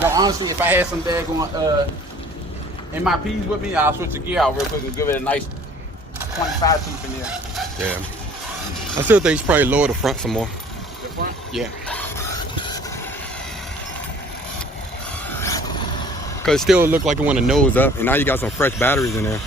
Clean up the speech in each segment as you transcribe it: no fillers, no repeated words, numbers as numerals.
You know, honestly, if I had some daggone MIPs with me, I'll switch the gear out real quick and give it a nice 25 tooth in there. Yeah. I still think you should probably lower the front some more. The front? Yeah. Cause it still looked like it want to nose up, and now you got some fresh batteries in there.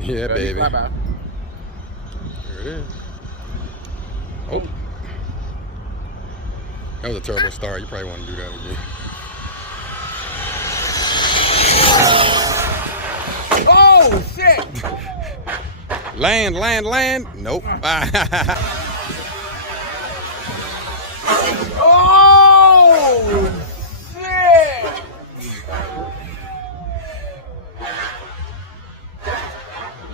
Yeah, baby. Bye-bye. There it is. Oh. That was a terrible start. You probably want to do that again. Oh, shit! Land, land, land. Nope. Oh, shit!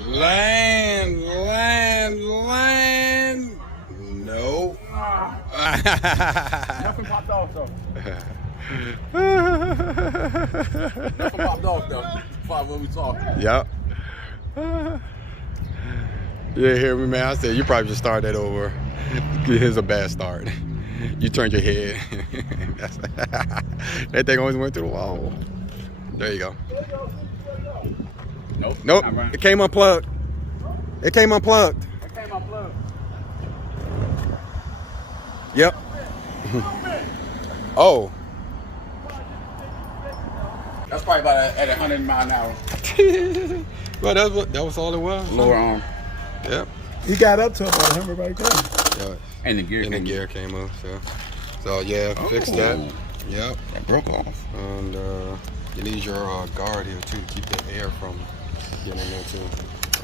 Land, land, land. Nope. Nothing popped off, though. Nothing popped off, though. That's what we talking. Yep. You hear me, man? I said you probably should start that over. Here's a bad start. You turned your head. That thing always went through the wall. There you go. Nope. Nope. It came unplugged. It came unplugged. It came unplugged. Yep. Oh. That's probably about at 100 miles an hour. Well, that was all it was. Lower arm. Yep. He got up to about 100 right there. Yeah. And the gear. Came up. So yeah, fix that. Yep. That broke off. And you need your guard here too to keep the air from getting in there too.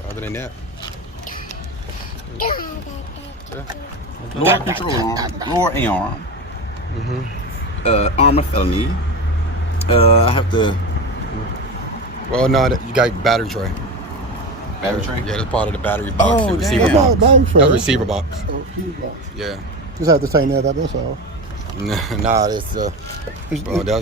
Other than that. Yeah. Lower control arm. Lower A arm. Arrma Felony. I have to. Well, no, you got battery tray. Battery tray? Yeah, that's part of the battery box. Oh, The receiver damn. box. Battery tray. That's receiver box. Oh, receiver box. Yeah. Just have to tighten that up, that's all. Nah, it's well, that